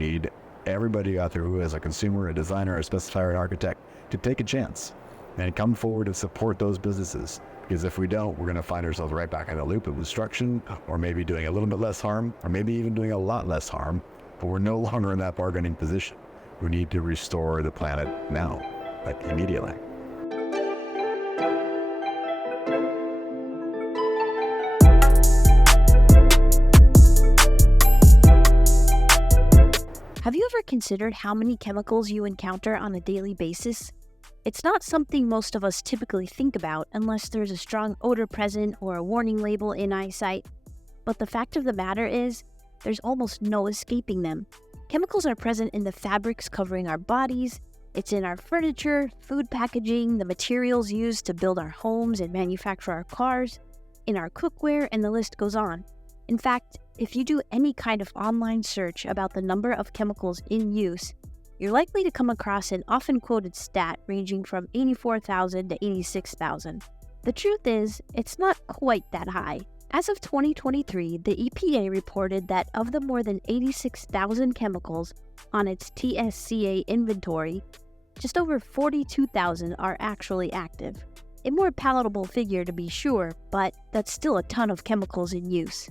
need everybody out there who is a consumer, a designer, a specifier, an architect to take a chance and come forward and support those businesses. Because if we don't, we're going to find ourselves right back in the loop of destruction, or maybe doing a little bit less harm, or maybe even doing a lot less harm, but we're no longer in that bargaining position. We need to restore the planet now, like immediately. Have you ever considered how many chemicals you encounter on a daily basis? It's not something most of us typically think about unless there's a strong odor present or a warning label in eyesight. But the fact of the matter is, there's almost no escaping them. Chemicals are present in the fabrics covering our bodies, it's in our furniture, food packaging, the materials used to build our homes and manufacture our cars, in our cookware, and the list goes on. In fact, if you do any kind of online search about the number of chemicals in use, you're likely to come across an often quoted stat ranging from 84,000 to 86,000. The truth is, it's not quite that high. As of 2023, the EPA reported that of the more than 86,000 chemicals on its TSCA inventory, just over 42,000 are actually active. A more palatable figure to be sure, but that's still a ton of chemicals in use.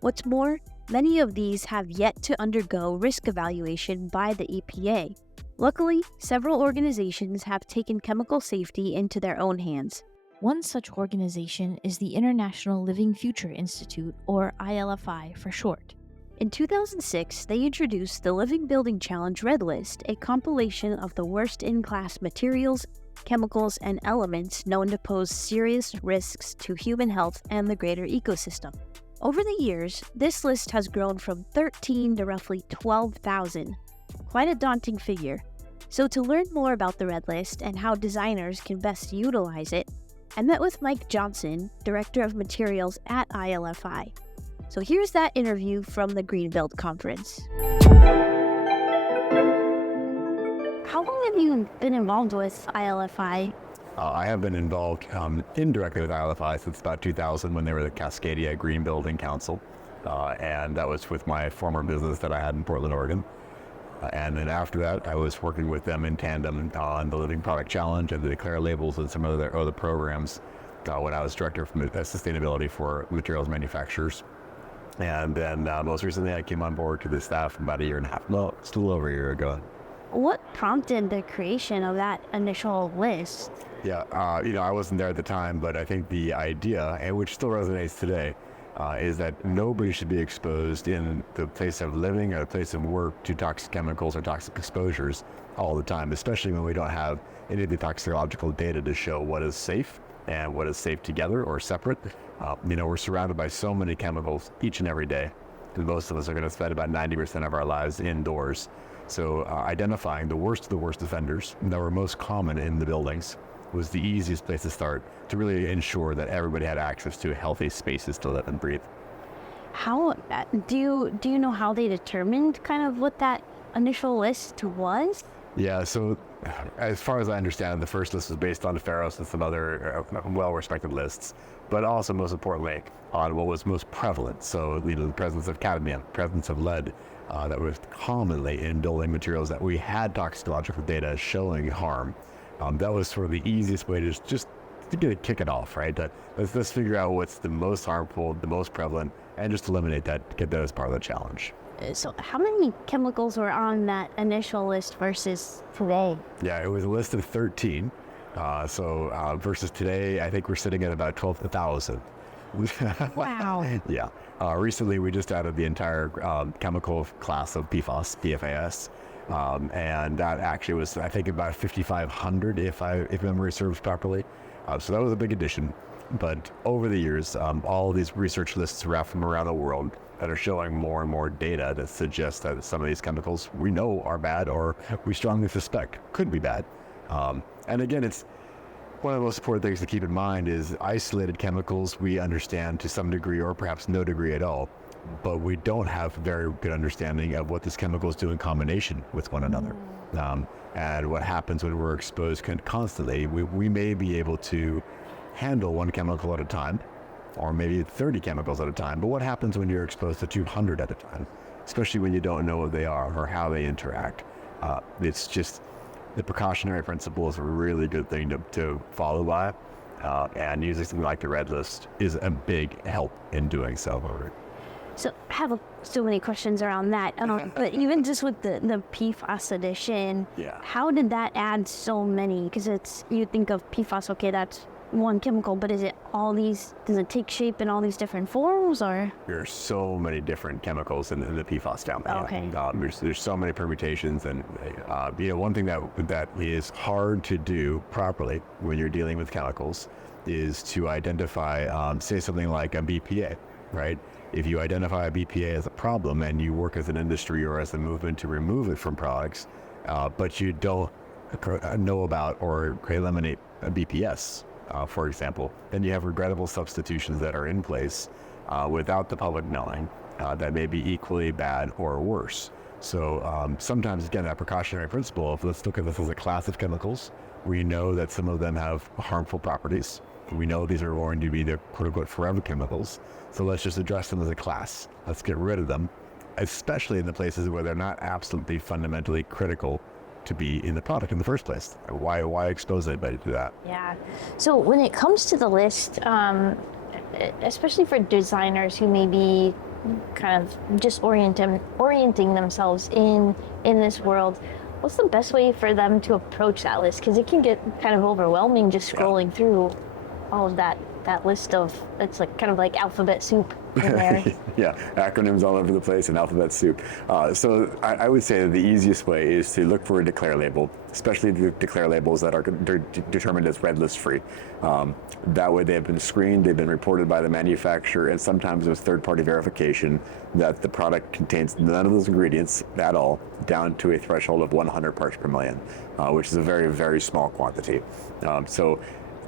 What's more, many of these have yet to undergo risk evaluation by the EPA. Luckily, several organizations have taken chemical safety into their own hands. One such organization is the International Living Future Institute, or ILFI for short. In 2006, they introduced the Living Building Challenge redlist, a compilation of the worst in-class materials, chemicals, and elements known to pose serious risks to human health and the greater ecosystem. Over the years, this list has grown from 13 to roughly 12,000. Quite a daunting figure. So to learn more about the Red List and how designers can best utilize it, I met with Mike Johnson, Director of Materials at ILFI. So here's that interview from the Greenbelt Conference. How long have you been involved with ILFI? I have been involved indirectly with ILFI since about 2000 when they were the Cascadia Green Building Council. And that was with my former business that I had in Portland, Oregon. And then after that, I was working with them in tandem on the Living Product Challenge and the Declare labels and some other programs when I was director of sustainability for materials manufacturers. And then most recently, I came on board to the staff about a year and a half, no, it's a little over a year ago. What prompted the creation of that initial list? Yeah, I wasn't there at the time, but I think the idea, and which still resonates today, is that nobody should be exposed in the place of living or the place of work to toxic chemicals or toxic exposures all the time, especially when we don't have any of the toxicological data to show what is safe and what is safe together or separate. We're surrounded by so many chemicals each and every day, and most of us are going to spend about 90% of our lives indoors. So identifying the worst of the worst offenders that were most common in the buildings was the easiest place to start to really ensure that everybody had access to healthy spaces to live and breathe. How do you know how they determined kind of what that initial list was? Yeah, so as far as I understand, the first list was based on Pharos and some other well-respected lists, but also most importantly on what was most prevalent. So the presence of cadmium, presence of lead, that was commonly in building materials that we had toxicological data showing harm. That was sort of the easiest way to just to kick it off, right? Let's figure out what's the most harmful, the most prevalent, and just eliminate that, get that as part of the challenge. So how many chemicals were on that initial list versus today? Yeah, it was a list of 13. Versus today, I think we're sitting at about 12,000. Wow. Yeah. Recently, we just added the entire chemical class of PFAS. And that actually was, I think, about 5,500 if memory serves properly. So that was a big addition. But over the years, all of these research lists from around the world that are showing more and more data that suggests that some of these chemicals we know are bad or we strongly suspect could be bad. And again, it's one of the most important things to keep in mind is isolated chemicals we understand to some degree or perhaps no degree at all. But we don't have a very good understanding of what these chemicals do in combination with one another. And what happens when we're exposed constantly. We may be able to handle one chemical at a time, or maybe 30 chemicals at a time. But what happens when you're exposed to 200 at a time? especially when you don't know what they are or how they interact. It's just the precautionary principle is a really good thing to follow by, and using something like the red list is a big help in doing so. So I have so many questions around that. But even just with the PFAS edition, how did that add so many? Because you think of PFAS, okay, that's one chemical, but is it all these, does it take shape in all these different forms, or? There are so many different chemicals in the PFAS down there. Okay. There's so many permutations, and one thing that is hard to do properly when you're dealing with chemicals is to identify, say something like a BPA, right? If you identify a BPA as a problem and you work as an industry or as a movement to remove it from products, but you don't know about or eliminate a BPS, for example, then you have regrettable substitutions that are in place without the public knowing that may be equally bad or worse. So sometimes, again, that precautionary principle of let's look at this as a class of chemicals. We know that some of them have harmful properties. We know these are going to be the quote-unquote forever chemicals. So let's just address them as a class. Let's get rid of them, especially in the places where they're not absolutely fundamentally critical to be in the product in the first place. Why expose anybody to that? Yeah. So when it comes to the list, especially for designers who may be kind of just orienting themselves in this world, what's the best way for them to approach that list? Because it can get kind of overwhelming just scrolling through all of that list of, it's like kind of like alphabet soup in there. Yeah, acronyms all over the place and alphabet soup. So I would say that the easiest way is to look for a declare label, especially the declare labels that are determined as red list free. That way they've been screened, they've been reported by the manufacturer, and sometimes with third-party verification that the product contains none of those ingredients at all, down to a threshold of 100 parts per million, which is a very, very small quantity. So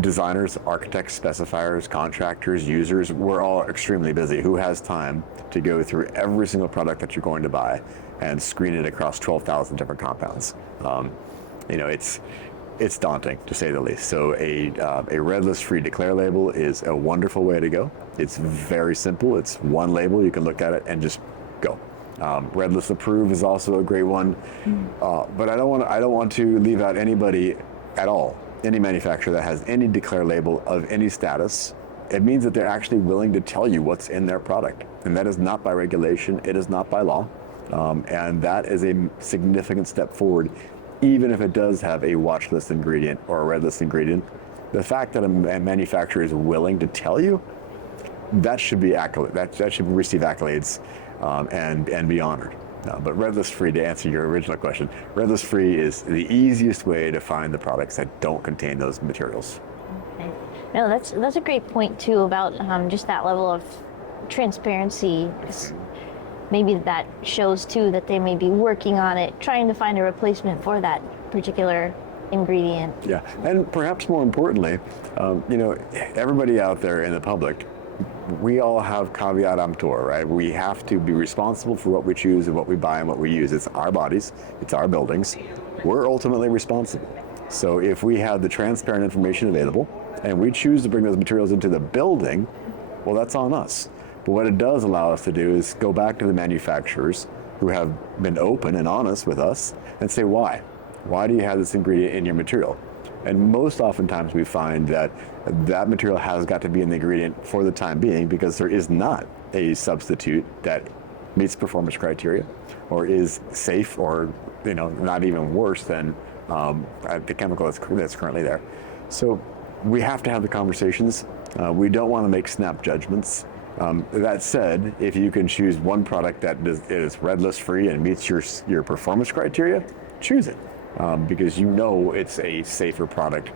designers, architects, specifiers, contractors, users, we're all extremely busy. Who has time to go through every single product that you're going to buy and screen it across 12,000 different compounds? It's daunting, to say the least. So a red list free declare label is a wonderful way to go. It's very simple. It's one label. You can look at it and just go. Red list approved is also a great one. But I don't want to leave out anybody at all. Any manufacturer that has any declare label of any status, it means that they're actually willing to tell you what's in their product. And that is not by regulation, it is not by law. And that is a significant step forward, even if it does have a watch list ingredient or a red list ingredient. The fact that a manufacturer is willing to tell you, that should be that should receive accolades and be honored. But red list free, to answer your original question, red list free is the easiest way to find the products that don't contain those materials. Okay. No, that's a great point too about just that level of transparency. Maybe that shows too that they may be working on it, trying to find a replacement for that particular ingredient. Yeah, and perhaps more importantly, everybody out there in the public, we all have caveat emptor, right? We have to be responsible for what we choose and what we buy and what we use. It's our bodies, it's our buildings. We're ultimately responsible. So if we have the transparent information available and we choose to bring those materials into the building, well, that's on us. But what it does allow us to do is go back to the manufacturers who have been open and honest with us and say, why? Why do you have this ingredient in your material? And most oftentimes we find that that material has got to be in the ingredient for the time being because there is not a substitute that meets performance criteria or is safe or not even worse than the chemical that's currently there. So we have to have the conversations. We don't want to make snap judgments. That said, if you can choose one product that is red list free and meets your performance criteria, choose it. Because it's a safer product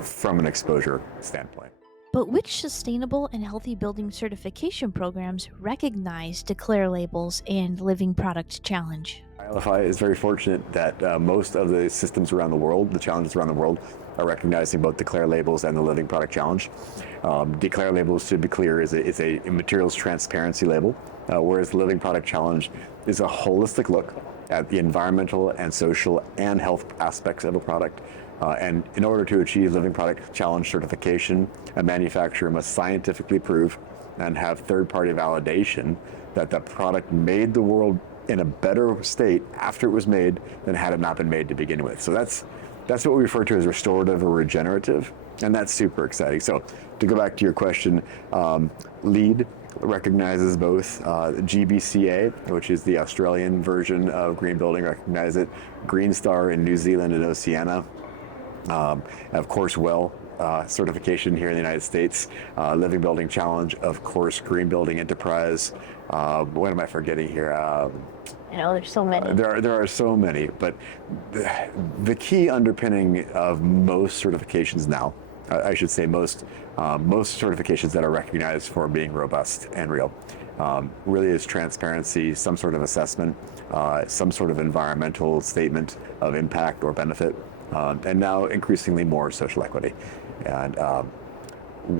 from an exposure standpoint. But which sustainable and healthy building certification programs recognize declare labels and living product challenge? ILFI is very fortunate that most of the systems around the world, the challenges around the world, are recognizing both declare labels and the living product challenge. Declare labels, to be clear, is a materials transparency label, whereas the living product challenge is a holistic look at the environmental and social and health aspects of a product. And in order to achieve living product challenge certification, a manufacturer must scientifically prove and have third-party validation that the product made the world in a better state after it was made than had it not been made to begin with. So that's what we refer to as restorative or regenerative, and that's super exciting. So to go back to your question, LEED recognizes both GBCA, which is the Australian version of green building, recognize it, Green Star in New Zealand and Oceania, of course, certification here in the United States, Living Building Challenge, of course, Green Building Enterprise. What am I forgetting here? I know there's so many. There are so many, but the key underpinning of most certifications now, I should say most certifications that are recognized for being robust and real, really is transparency, some sort of assessment, some sort of environmental statement of impact or benefit, and now increasingly more social equity. And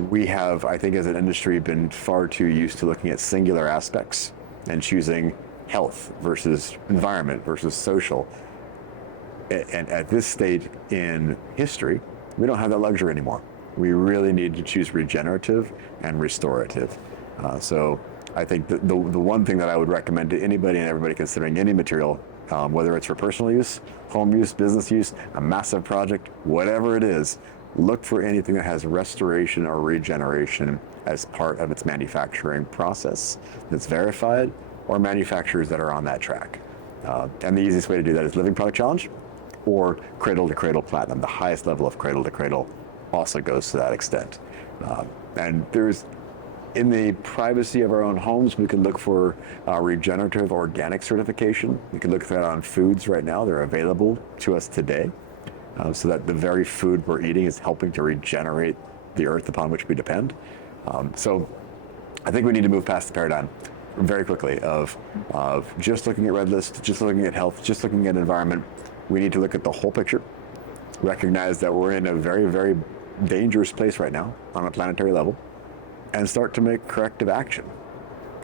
we have, I think as an industry, been far too used to looking at singular aspects and choosing health versus environment versus social. And at this state in history, we don't have that luxury anymore. We really need to choose regenerative and restorative. So I think the one thing that I would recommend to anybody and everybody considering any material, whether it's for personal use, home use, business use, a massive project, whatever it is, look for anything that has restoration or regeneration as part of its manufacturing process that's verified, or manufacturers that are on that track. And the easiest way to do that is Living Product Challenge or Cradle to Cradle Platinum. The highest level of Cradle to Cradle also goes to that extent. And there's, in the privacy of our own homes, we can look for regenerative organic certification. We can look at that on foods right now. They're available to us today, so that the very food we're eating is helping to regenerate the earth upon which we depend. So I think we need to move past the paradigm very quickly of just looking at redlist, just looking at health, just looking at environment. We need to look at the whole picture, recognize that we're in a very, very dangerous place right now on a planetary level, and start to make corrective action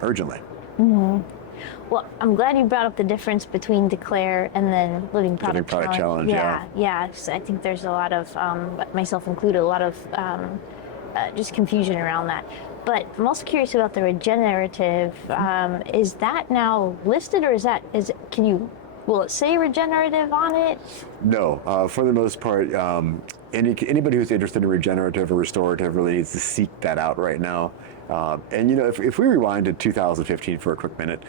urgently. Mm-hmm. Well, I'm glad you brought up the difference between Declare and then Living Product Challenge. Yeah. I think there's a lot of, myself included, a lot of just confusion around that. But I'm also curious about the regenerative. Is that now listed, or will it say regenerative on it? No, for the most part, anybody who's interested in regenerative or restorative really needs to seek that out right now. And if we rewind to 2015 for a quick minute,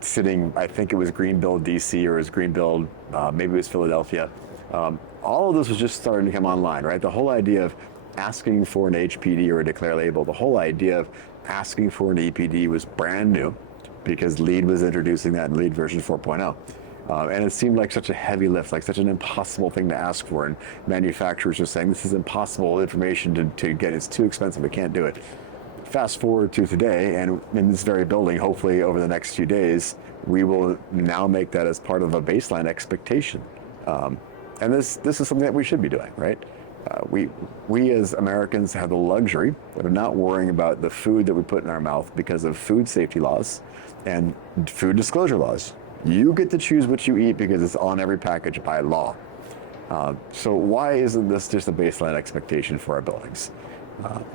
sitting, I think it was Greenbuild DC, or it was Greenbuild, maybe it was Philadelphia. All of this was just starting to come online, right? The whole idea of asking for an HPD or a Declare label, the whole idea of asking for an EPD was brand new, because LEED was introducing that in LEED version 4.0. And it seemed like such a heavy lift, like such an impossible thing to ask for. And manufacturers are saying, this is impossible information to get, it's too expensive, we can't do it. Fast forward to today, and in this very building, hopefully over the next few days, we will now make that as part of a baseline expectation. And this is something that we should be doing, right? We as Americans have the luxury of not worrying about the food that we put in our mouth because of food safety laws and food disclosure laws. You get to choose what you eat because it's on every package by law. So why isn't this just a baseline expectation for our buildings?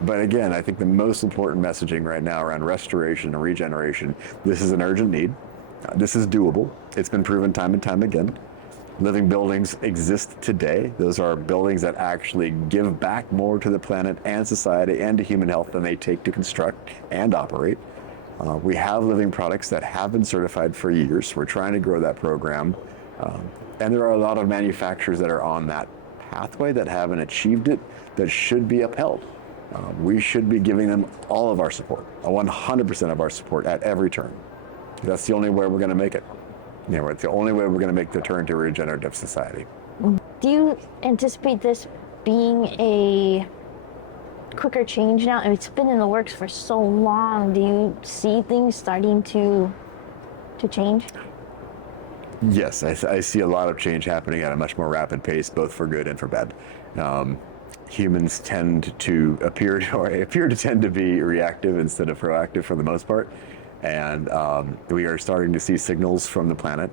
But again, I think the most important messaging right now around restoration and regeneration, this is an urgent need. This is doable. It's been proven time and time again. Living buildings exist today. Those are buildings that actually give back more to the planet and society and to human health than they take to construct and operate. We have living products that have been certified for years. We're trying to grow that program. And there are a lot of manufacturers that are on that pathway that haven't achieved it, that should be upheld. We should be giving them all of our support, 100% of our support at every turn. That's the only way we're going to make it. It's the only way we're going to make the turn to a regenerative society. Do you anticipate this being a quicker change now? I mean, it's been in the works for so long. Do you see things starting to change? Yes, I see a lot of change happening at a much more rapid pace, both for good and for bad. Humans tend to appear to tend to be reactive instead of proactive for the most part. And we are starting to see signals from the planet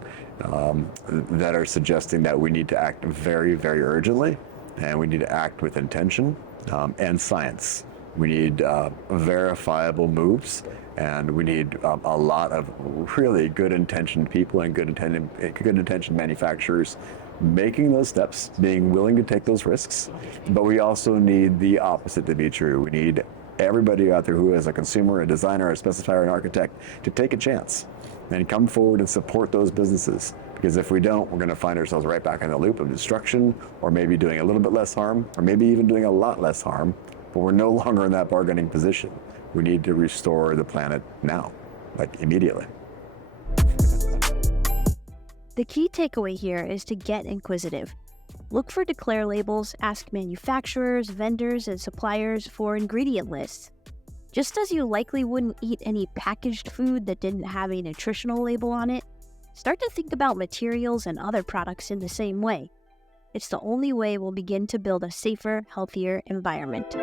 that are suggesting that we need to act very, very urgently, and we need to act with intention and science. We need verifiable moves, and we need a lot of really good-intentioned people and good-intentioned manufacturers making those steps, being willing to take those risks. But we also need the opposite to be true. We need everybody out there who is a consumer, a designer, a specifier, an architect to take a chance and come forward and support those businesses. Because if we don't, we're going to find ourselves right back in the loop of destruction, or maybe doing a little bit less harm, or maybe even doing a lot less harm, but we're no longer in that bargaining position. We need to restore the planet now, like immediately. The key takeaway here is to get inquisitive. Look for declare labels, ask manufacturers, vendors, and suppliers for ingredient lists. Just as you likely wouldn't eat any packaged food that didn't have a nutritional label on it, start to think about materials and other products in the same way. It's the only way we'll begin to build a safer, healthier environment.